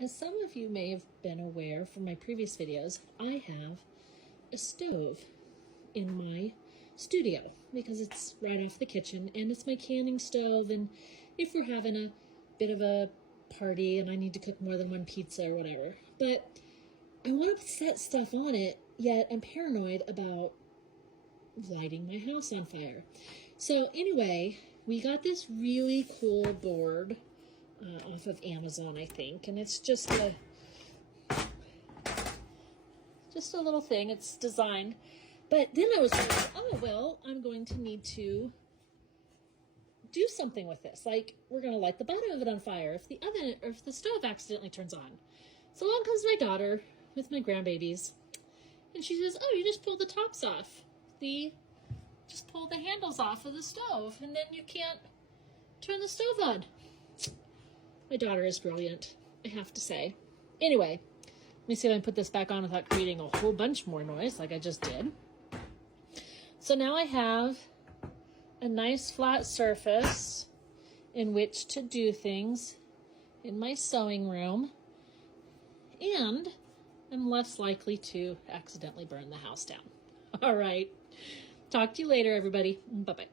As some of you may have been aware from my previous videos, I have a stove in my studio because it's right off the kitchen and it's my canning stove, and if we're having a bit of a party and I need to cook more than one pizza or whatever. But I want to set stuff on it, yet I'm paranoid about lighting my house on fire. So anyway, we got this really cool board off of Amazon, I think, and it's just a little thing. It's designed, but then I was like, oh well, I'm going to need to do something with this. Like, we're going to light the bottom of it on fire if the oven or if the stove accidentally turns on. So along comes my daughter with my grandbabies, and she says, oh, you just pull the tops off. Just pull the handles off of the stove, and then you can't turn the stove on. My daughter is brilliant, I have to say. Anyway, let me see if I can put this back on without creating a whole bunch more noise like I just did. So now I have a nice flat surface in which to do things in my sewing room, and I'm less likely to accidentally burn the house down. All right. Talk to you later, everybody. Bye-bye.